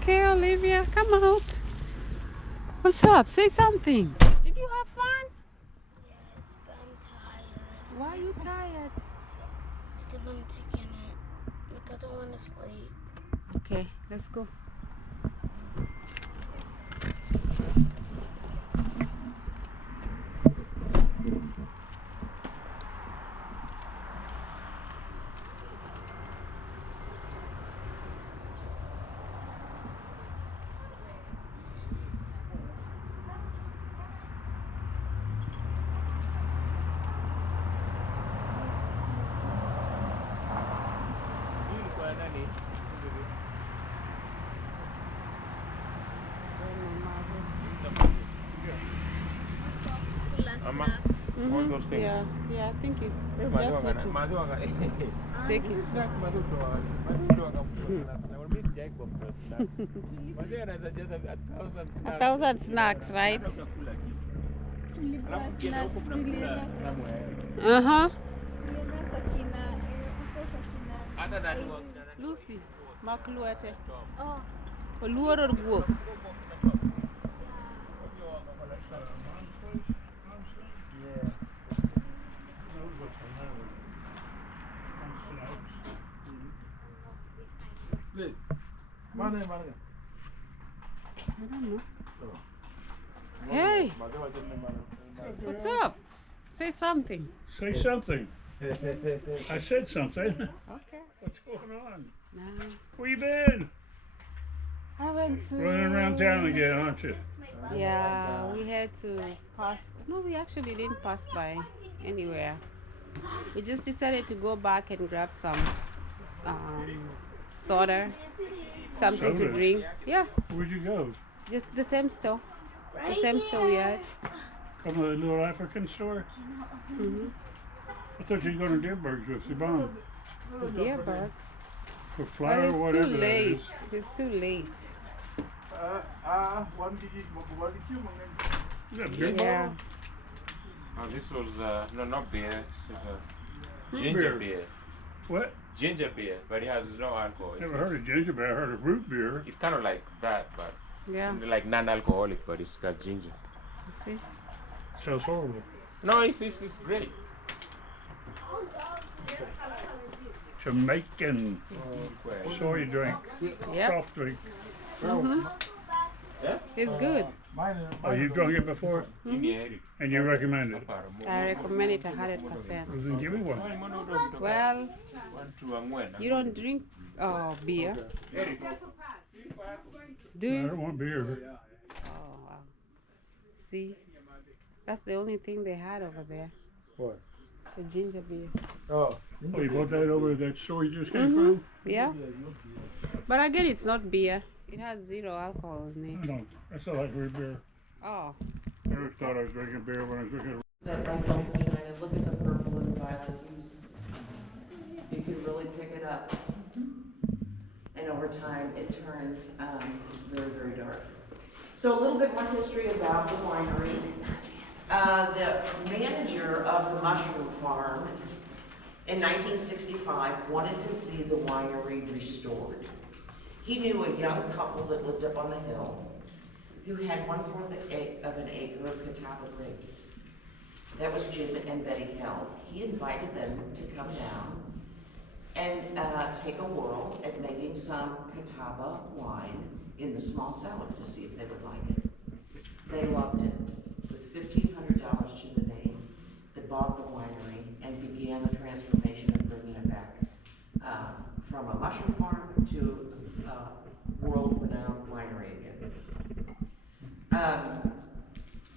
Okay, Olivia, come out. What's up? Say something. Did you have fun? Yes, but I'm tired. Why are you tired? Because I'm taking it. Because I want to sleep. Okay, let's go. All those things. Yeah, I think you Eh, just maduanga need na- to maduanga, take it. snack maduanga, maduanga snacks. Na wamisi Jacob kwa snacks. Mazee anasuggest a thousand snacks. 1,000 snacks, right? Hata utakula kitu. Alafu ukienda huko mnakula somewhere. Uh-huh. Hata nani wa- Lucy, Makluete. Oh. Oluoro guok. Please. Mana? I don't know. Hey, what's up? Say something. Say something. I said something. Okay. What's going on? Nah. Where you been? I went to... Running around town again, aren't you? Yeah, we had to pass. No, we actually didn't pass by anywhere. We just decided to go back and grab some soda, something to Soda? drink. Yeah, Where'd you go? just the same store. The same store we had. Come to the little African store? Mm-hmm. I thought you were going to Deerberg's with your mom. Deerbergs. For flour Well, or it's whatever too that late. is. It's too late. Is that beer Yeah. bottle? Oh, this was no, not beer. This was Root ginger beer. beer. What? Ginger beer, but it has no alcohol. Never heard of ginger beer. I heard of root beer. It's kind of like that, but Yeah. like non-alcoholic, but it's got ginger. You see? Sounds horrible. No, it's great. Jamaican soy drink. Yep. Soft drink. Mm-hmm. Yeah? It's good. Oh, you've drunk it before? Mm-hmm. And you recommend it? I recommend it 100%. Well, then give me one. Well, you don't drink beer, do I you? don't want beer. Oh, wow. See? That's the only thing they had over there. What? The ginger beer. Oh. Oh, you bought that over at that store you just came Mm-hmm. from? Yeah. But again, it's not beer. It has 0 alcohol in I it. don't. I still like root beer. Oh. I always thought I was drinking beer when I was drinking. That light bulb shine and look at the purple and violet hues. You can really pick it up. And over time, it turns very, very dark. So a little bit more history about the winery. The manager of the mushroom farm in 1965 wanted to see the winery restored. He knew a young couple that lived up on the hill who had 1/4 of an acre of catawba grapes. That was Jim and Betty Held. He invited them to come down and take a whirl at making some catawba wine in the small cellar to see if they would like it. They loved it. With $1,500 to the name, they bought the winery and began the transformation of bringing it back from a mushroom farm to a world-renowned winery again.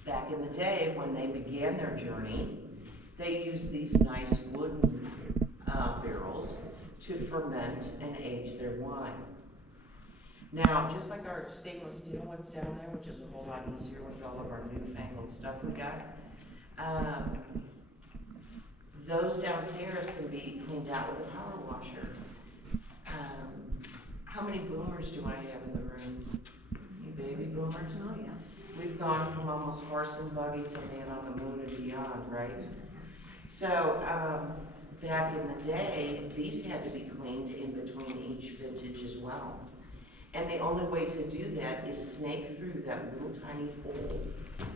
Back in the day, when they began their journey, they used these nice wooden barrels to ferment and age their wine. Now, just like our stainless steel ones down there, which is a whole lot easier with all of our newfangled stuff we got, those downstairs can be cleaned out with a power washer. How many boomers do I have in the room? You baby boomers? Oh, yeah. We've gone from almost horse and buggy to man on the moon and beyond, right? So, back in the day, these had to be cleaned in between each vintage as well. And And the only way to do that is snake through that little tiny hole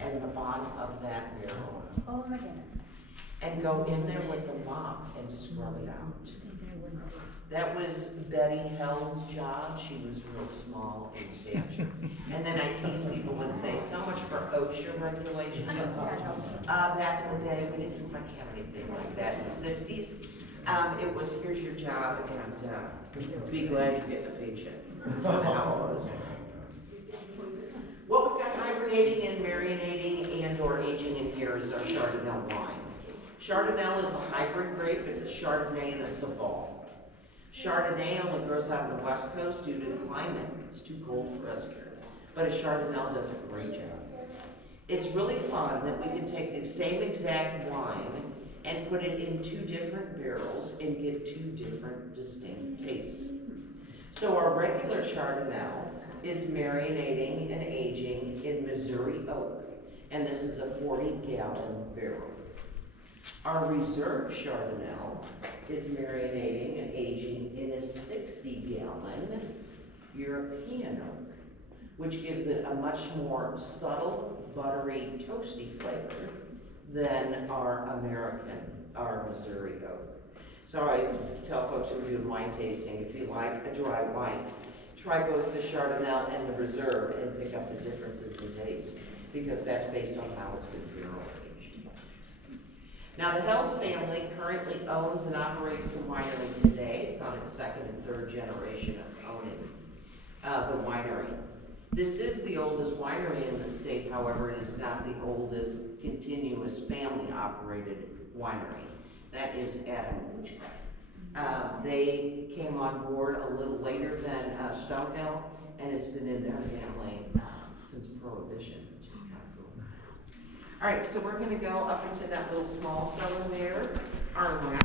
in the bottom of that barrel. Oh my goodness. And go in there with a mop and scrub it out. That was Betty Hell's job. She was real small in stature. And then I tease people and say, so much for OSHA regulations. Back in the day, we didn't quite have anything like that in the 60s. It was, here's your job, and be glad you're getting a paycheck. That's kind of how it was. What we've got hibernating and marinating and or aging in here is our Chardonnay wine. Chardonnay is a hybrid grape. It's a Chardonnay and a Syrah. Chardonnay only grows out on the West Coast due to the climate. It's too cold for us here. But a Chardonnay does a great job. It's really fun that we can take the same exact wine and put it in two different barrels and get two different distinct tastes. So our regular Chardonnay is marinating and aging in Missouri oak, and this is a 40-gallon barrel. Our reserve Chardonnay is marinating and aging in a 60-gallon European oak, which gives it a much more subtle, buttery, toasty flavor than our Missouri oak. So I always tell folks who are doing wine tasting, if you like a dry white, try both the Chardonnay and the reserve and pick up the differences in taste, because that's based on how it's been barrel aged. Now, the Held family currently owns and operates the winery today. It's on its second and third generation of owning the winery. This is the oldest winery in the state, however, it is not the oldest continuous family-operated winery. That is Adam Wuchka. They came on board a little later than Stonehill, and it's been in their family since Prohibition, which is kind of cool. All right, so we're gonna go up into that little small cellar there, our last.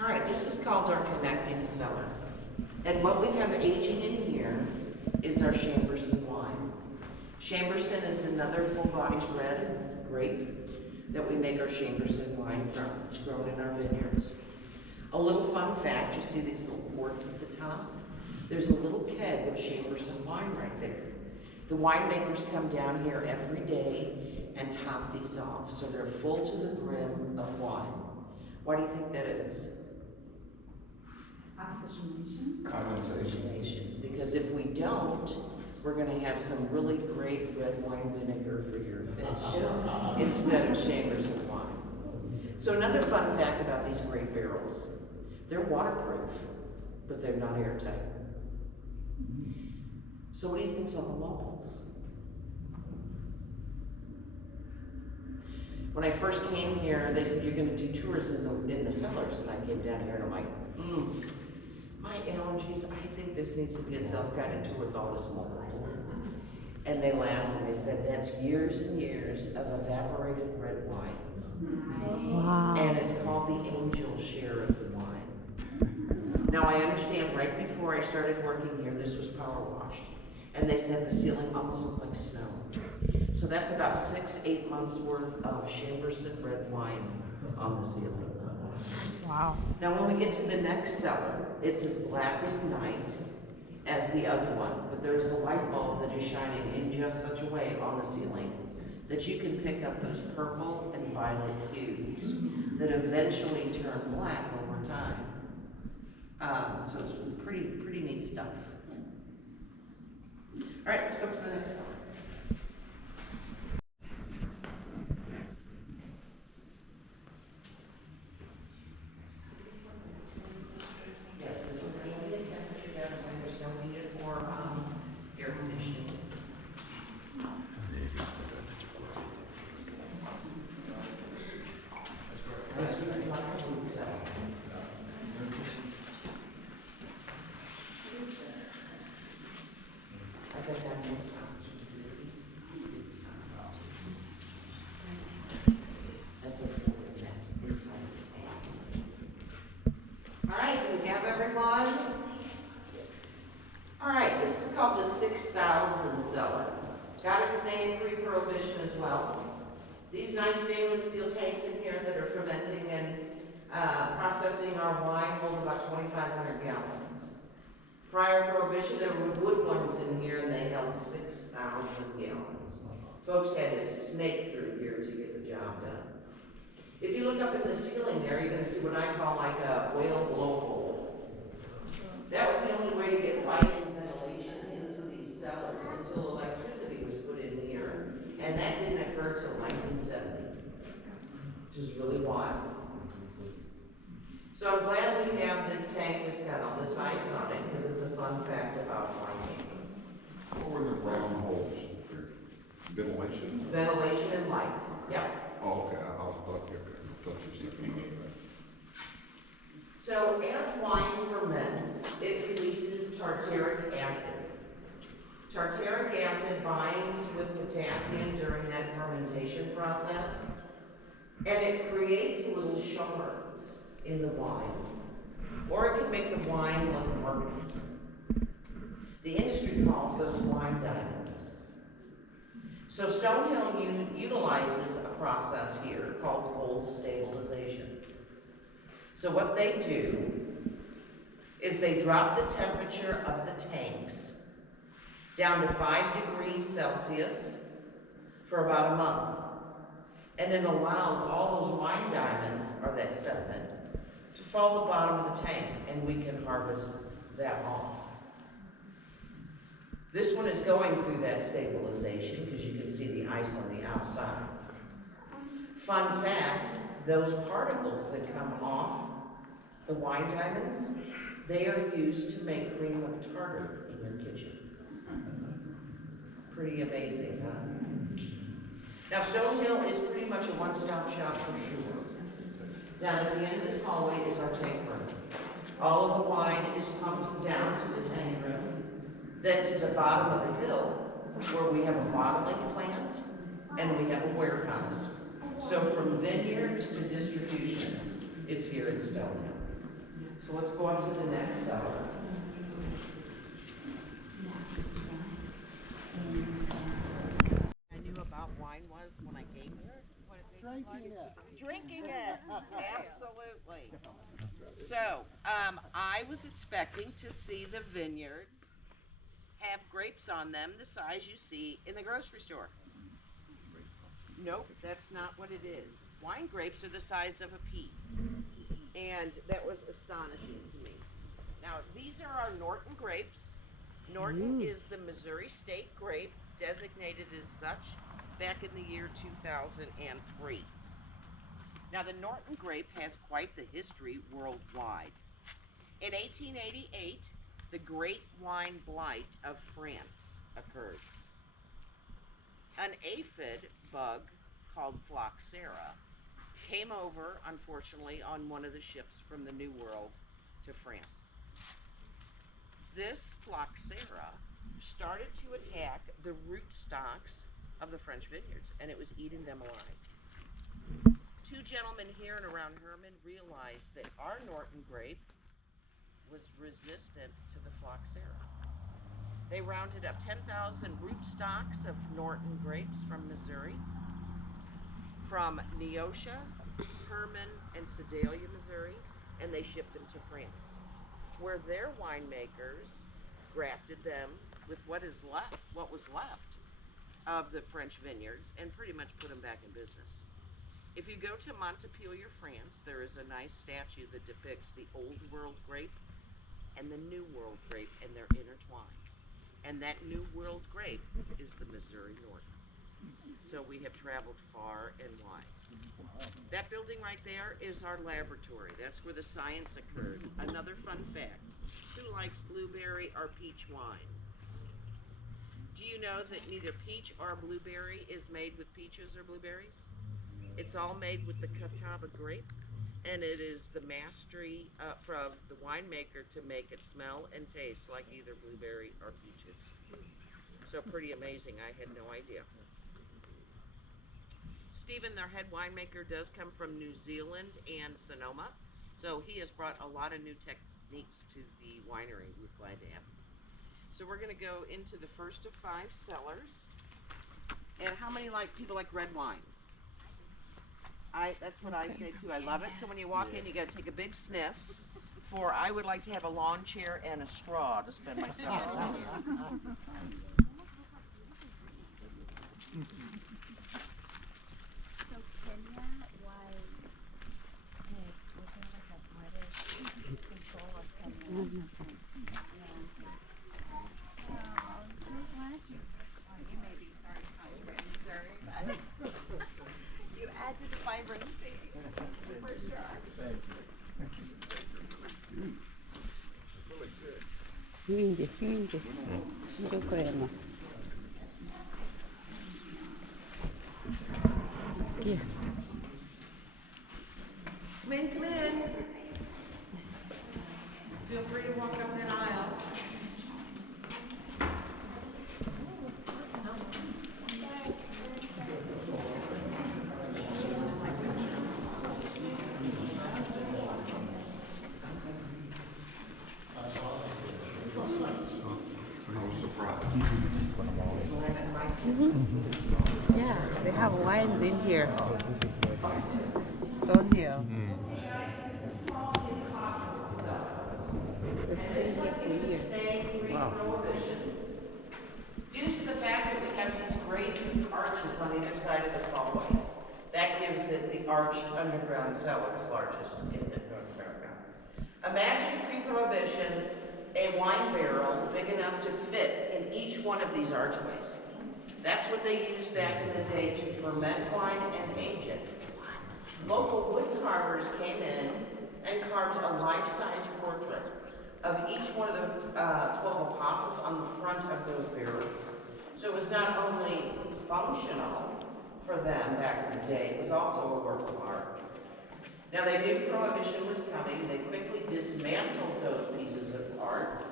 All right, this is called our connecting cellar. And what we have aging in here is our Chamberson wine. Chamberson is another full-bodied red grape that we make our Chamberson wine from. It's grown in our vineyards. A little fun fact, you see these little ports at the top? There's a little keg of Chamberson wine right there. The winemakers come down here every day and top these off, so they're full to the brim of wine. Why do you think that is? Oxygenation. Condensation. Because if we don't, we're gonna have some really great red wine vinegar for your fish instead of Chamberson wine. So another fun fact about these great barrels, they're waterproof, but they're not airtight. So what do you think's on the walls? When I first came here, they said, you're gonna do tours in the cellars, and I came down here and I'm like, my allergies, I think this needs to be a self-guided tour with all this mold. And they laughed and they said, that's years and years of evaporated red wine. Wow. And it's called the angel share of the wine. Now I understand right before I started working here, this was power washed. And they said the ceiling almost looked like snow. So that's about 6-8 months worth of Chamberson red wine on the ceiling. Wow. Now when we get to the next cellar, it's as black as night as the other one, but there is a light bulb that is shining in just such a way on the ceiling that you can pick up those purple and violet hues that eventually turn black over time. So it's pretty neat stuff. All right, let's go to the next cellar. Yes, this is ambient temperature down there. There's no heated or air conditioning. Yes, we can like a food cellar. I bet that means that's a story. Got its name pre-prohibition as well. These nice stainless steel tanks in here that are fermenting and processing our wine hold about 2,500 gallons. Prior prohibition, there were wood ones in here and they held 6,000 gallons. Folks had to snake through here to get the job done. If you look up in the ceiling there, you're going to see what I call like a whale blowhole. That was the only way to get light and ventilation into these cellars until electricity was put in here, and that didn't occur till 1970, which is really wild. So I'm glad we have this tank that's got all this ice on it, because it's a fun fact about winemaking. What were the round holes for ventilation? Ventilation and light, yep. Oh, okay, I thought you were touching something. So as wine ferments, it releases tartaric acid. Tartaric acid binds with potassium during that fermentation process, and it creates little shards in the wine, or it can make the wine look murky. The industry calls those wine diamonds. So Stonehill utilizes a process here called cold stabilization. So what they do is they drop the temperature of the tanks down to 5 degrees Celsius for about a month. And it allows all those wine diamonds, or that sediment, to fall to the bottom of the tank, and we can harvest that off. This one is going through that stabilization because you can see the ice on the outside. Fun fact, those particles that come off the wine diamonds, they are used to make cream of tartar in your kitchen. Pretty amazing, huh? Now Stonehill is pretty much a one-stop shop for sure. Down at the end of this hallway is our tank room. All of the wine is pumped down to the tank room, then to the bottom of the hill, where we have a bottling plant and we have a warehouse. So from vineyard to distribution, it's here in Stonehill. So let's go up to the next cellar. I knew about wine was when I came here. Drinking it. Absolutely. So, I was expecting to see the vineyards have grapes on them the size you see in the grocery store. Nope, that's not what it is. Wine grapes are the size of a pea. And that was astonishing to me. Now, these are our Norton grapes. Norton is the Missouri state grape, designated as such back in the year 2003. Now, the Norton grape has quite the history worldwide. In 1888, the Great Wine Blight of France occurred. An aphid bug called Phloxera came over, unfortunately, on one of the ships from the New World to France. This Phloxera started to attack the root stocks of the French vineyards, and it was eating them alive. Two gentlemen here and around Herman realized that our Norton grape was resistant to the Phloxera. They rounded up 10,000 root stocks of Norton grapes from Missouri, from Neosha, Herman, and Sedalia, Missouri, and they shipped them to France, where their winemakers grafted them with what was left of the French vineyards and pretty much put them back in business. If you go to Montpellier, France, there is a nice statue that depicts the Old World grape and the New World grape, and they're intertwined. And that New World grape is the Missouri Norton. So we have traveled far and wide. That building right there is our laboratory. That's where the science occurred. Another fun fact, who likes blueberry or peach wine? Do you know that neither peach or blueberry is made with peaches or blueberries? It's all made with the Catawba grape, and it is the mastery from the winemaker to make it smell and taste like either blueberry or peaches. So pretty amazing. I had no idea. Stephen, their head winemaker, does come from New Zealand and Sonoma, so he has brought a lot of new techniques to the winery. We're glad to have him. So we're going to go into the first of 5 cellars. And how many people like red wine? That's what I say too. I love it. So when you walk in, you got to take a big sniff. For I would like to have a lawn chair and a straw to spend my summer time here. So Kenya wasn't like a British control of Kenya. Oh, I'm so glad you may be sorry how you were in Missouri, but you add to the vibrancy for sure. Mingi, ndio kwema. Sikia. Come in, come in. Feel free to walk up that aisle. Yeah, they have wines in here. Stone Hill. Wow. Due to the fact that we have these great arches on either side of this hallway, that gives it the arched underground cellars, largest in North America. Imagine pre-prohibition a wine barrel big enough to fit in each one of these archways. That's what they used back in the day to ferment wine and age it. Local wood carvers came in and carved a life-size portrait of each one of the 12 apostles on the front of those barrels. So it was not only functional for them back in the day, it was also a work of art. Now they knew Prohibition was coming. They quickly dismantled those pieces of art,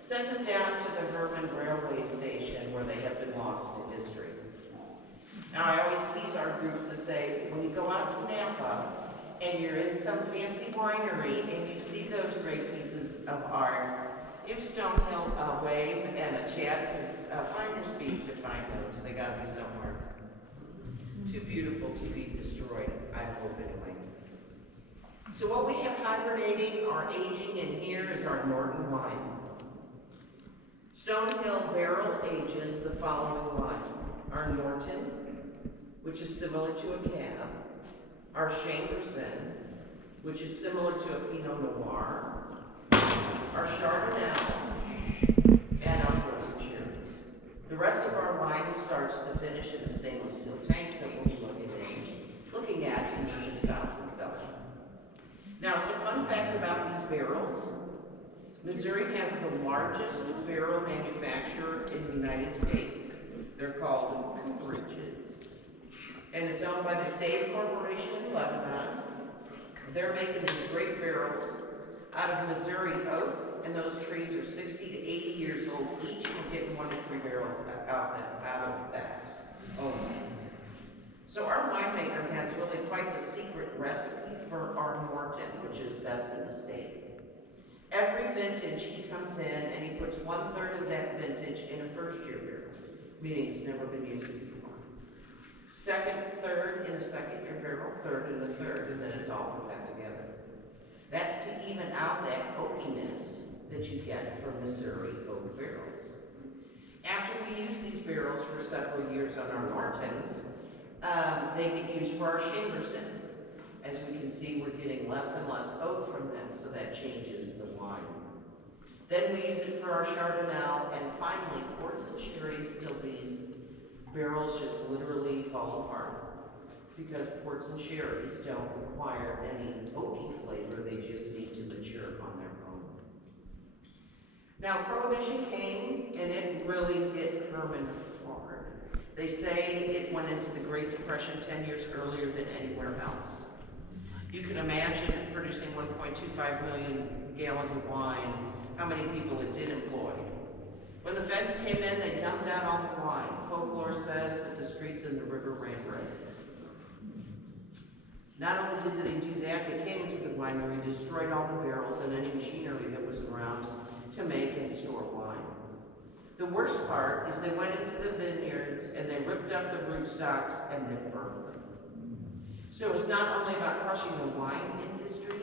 sent them down to the Herman Railway Station where they have been lost to history. Now I always tease our groups to say, when you go out to Napa and you're in some fancy winery and you see those great pieces of art, give Stonehill a wave and a chat, because finders speed to find those. They gotta be somewhere. Too beautiful to be destroyed, I hope anyway. So what we have hibernating or aging in here is our Norton wine. Stonehill barrel ages the following wine. Our Norton, which is similar to a Cab. Our Chamberson, which is similar to a Pinot Noir. Our Chardonnay, and our Ports and Cherries. The rest of our wine starts to finish in the stainless steel tanks that we'll be looking at in the 6,000 cellar. Now, some fun facts about these barrels. Missouri has the largest barrel manufacturer in the United States. They're called cooperages. And it's owned by the State Corporation in Lebanon. They're making these great barrels out of Missouri oak, and those trees are 60 to 80 years old. Each will get 1 to 3 barrels out of that. So our winemaker has really quite the secret recipe for our Norton, which is best in the state. Every vintage he comes in and he puts 1/3 of that vintage in a first-year barrel, meaning it's never been used before. Second, third in a second-year barrel, third in the third, and then it's all put back together. That's to even out that oakiness that you get from Missouri oak barrels. After we use these barrels for several years on our Nortons, they get used for our Chamberson. As we can see, we're getting less and less oak from them, so that changes the wine. Then we use it for our Chardonnay, and finally, Ports and Cherries, till these barrels just literally fall apart, because Ports and Cherries don't require any oaky flavor, they just need to mature on their own. Now, Prohibition came, and it really hit Herman hard. They say it went into the Great Depression 10 years earlier than anywhere else. You can imagine producing 1.25 million gallons of wine, how many people it did employ. When the feds came in, they dumped out all the wine. Folklore says that the streets and the river ran red. Not only did they do that, they came into the winery, destroyed all the barrels and any machinery that was around to make and store wine. The worst part is they went into the vineyards and they ripped up the rootstocks and they burned them. So it's not only about crushing the wine industry,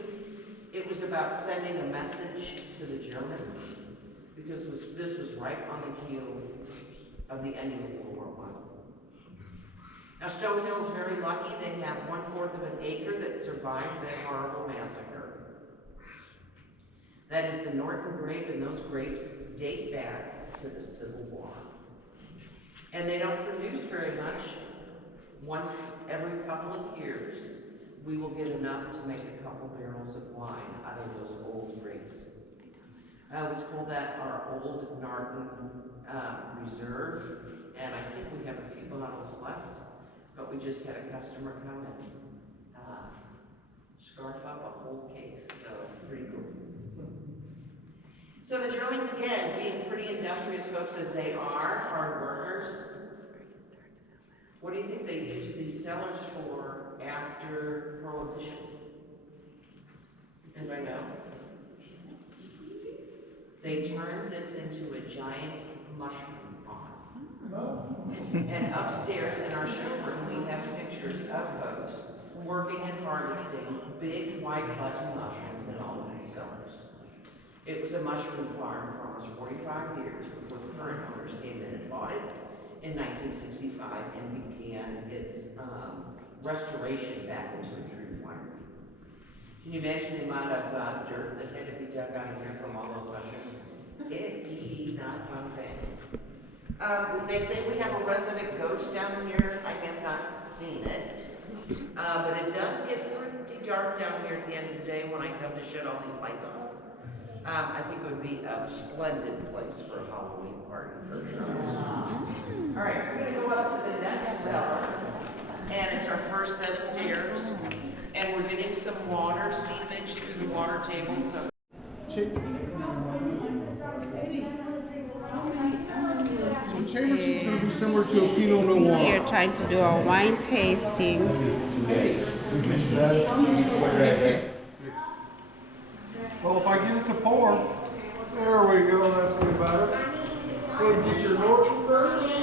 it was about sending a message to the Germans, because this was right on the heel of the ending of World War I. Now Stonehill is very lucky. They have 1/4 of an acre that survived that horrible massacre. That is the Norton grape, and those grapes date back to the Civil War. And they don't produce very much. Once every couple of years, we will get enough to make a couple barrels of wine out of those old grapes. We call that our Old Narton Reserve, and I think we have a few bottles left, but we just had a customer come and scarf up a whole case, so pretty cool. So the Germans, again, being pretty industrious folks as they are, hard workers. What do you think they used these cellars for after Prohibition? Anybody know? They turned this into a giant mushroom farm. And upstairs in our showroom, we have pictures of folks working and harvesting big white button mushrooms in all of these cellars. It was a mushroom farm for almost 45 years before the current owners came in and bought it in 1965 and began its restoration back into a true winery. Can you imagine the amount of dirt that had to be dug out of here from all those mushrooms? It be not fun thing. They say we have a resident ghost down here. I have not seen it, but it does get pretty dark down here at the end of the day when I come to shut all these lights off. I think it would be a splendid place for a Halloween party for sure. All right, we're going to go up to the next cellar, and it's our first set of stairs, and we're getting some water seepage through the water table. So Chamberson's going to be similar to a Pinot Noir. We are trying to do a wine tasting. Well, if I get it to pour, there we go, that's way better. Go and get your Norton first.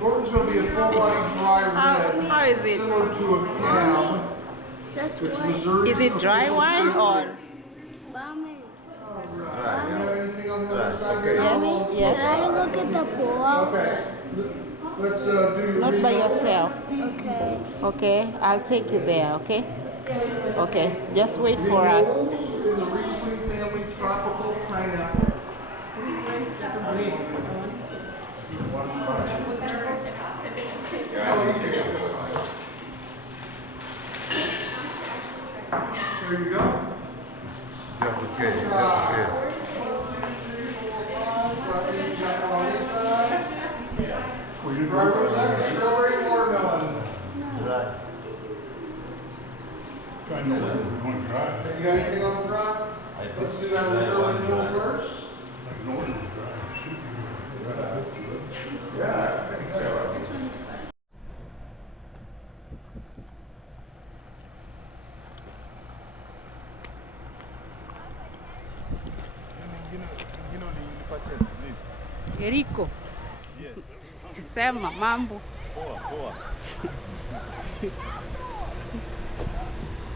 Norton's going to be a full-body dry red. How is it? Similar to a cab. That's It's what. Missouri. Is it dry wine or? Mommy, Right. You have anything on the other side? Okay. Yes, can yes. I look at the pool? Okay. Let's do your Not by reading. yourself. Okay. Okay, I'll take you there, okay? Okay, just wait for us. In the Riesling family tropical pineapple. There you go. That's okay. That's okay. Strawberry watermelon. Right. Try to know where we're going to drive. You got anything on the front? Let's do that reserve renewal first. Like Norton's drive. Should be. Yeah, I think so. Eriko, Yes. sema mambo. Poa, poa.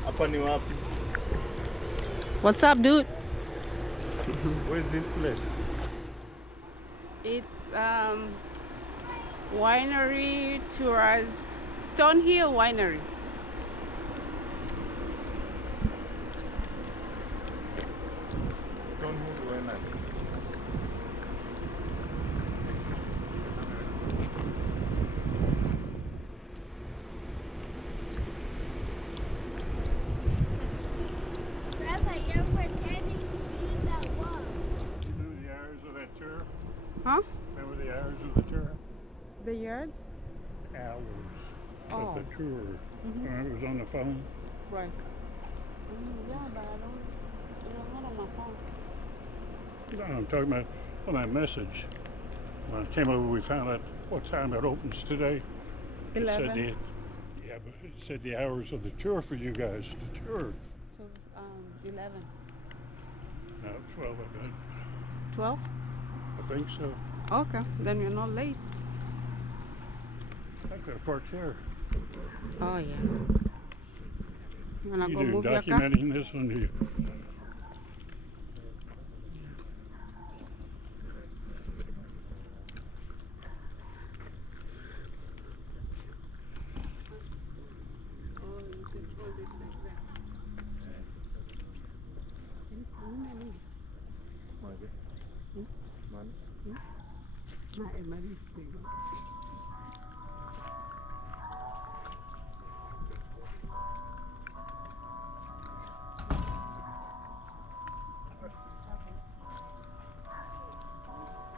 Hapa ni wapi? What's up, dude? Where's this place? It's winery tours, Stonehill Winery. Don't move right now. Grandpa, you're pretending to be that was. You know the hours of that tour? Huh? Remember the hours of the tour? The yards? Hours Oh. of the tour. When it was on the phone. Right. Yeah, but I don't have on my phone. No, I'm talking about on that message. When I came over, we found out what time it opens today. It said 11. yeah, but it said the hours of the tour for you guys. The tour. It was 11. No, 12 I think. 12? I think so. Okay, then we're not late. I could have parked there. Oh, yeah. You wanna You go doing move your car? documenting this one, do you?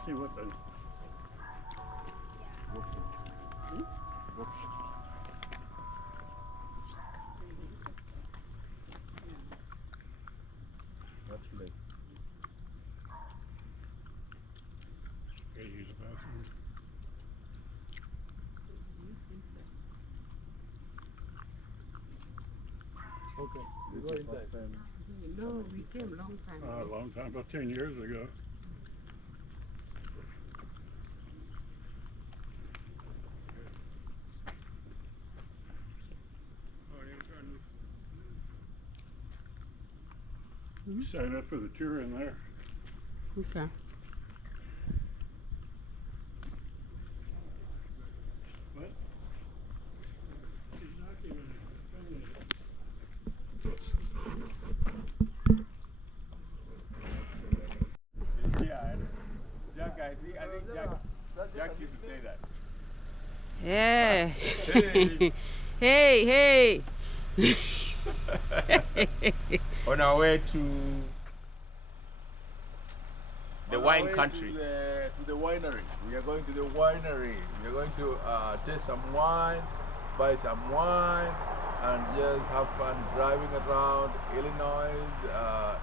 See what the... Okay, use the bathroom. Okay, we go inside. No, we came a long time A long time, about 10 years ago. Sign up for the tour in there. Okay. What? Yeah, Jack, I think Jack used to say that. Yeah. Hey. Hey. On our way to the On our wine way country. To the winery. We are going to the winery. We are going to taste some wine, buy some wine, and just have fun driving around Illinois,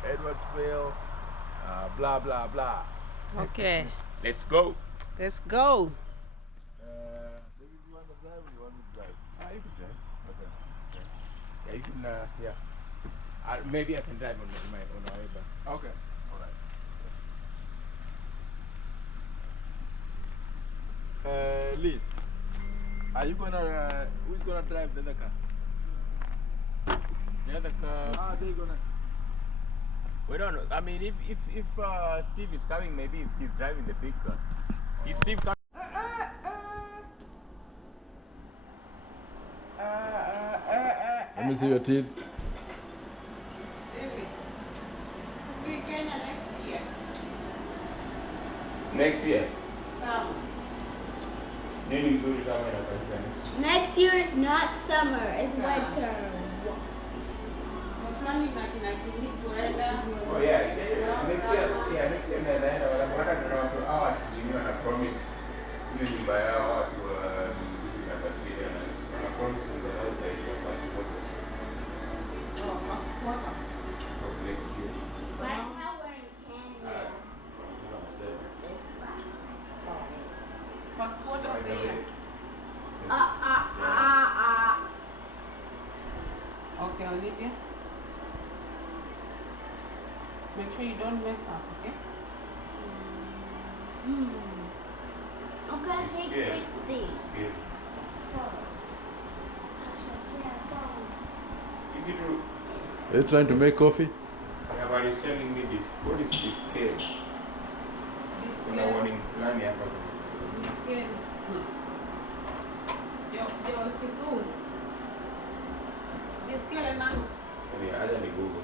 Edwardsville, blah, blah, blah. Okay, Let's go. let's go. Maybe you want to drive or you want me to drive? You can drive. Okay. Yeah, you can, yeah. Maybe I can drive on my way back. Okay. All right. Liz, are you gonna, who's gonna drive the other car? The other car. They're gonna. We don't know. I mean, if Steve is coming, maybe he's driving the big car. Is Steve coming? Let me see your teeth. Next year. Next year. Summer. Nini nzuri sana inapatikana. Next year is not summer, it's winter. We're planning like in Florida. Oh yeah, next year naenda wanataka tunawaambia hawa wengine wana promise hiyo nyumba yao watu wa muziki na basikia na wana promise ndio wao zaidi kwa watu. Oh, first quarter. Of next year. Right now we're in Canada. First quarter of the year. Okay, Olivia. Make sure you don't mess up, okay? Okay, take Scared. these. Scared. If you do, Are you trying to make coffee? everybody is telling me this. What is this scale? Kuna warning fulani hapa. Yo, Kizungu. Nisikie nani? Acha ni Google.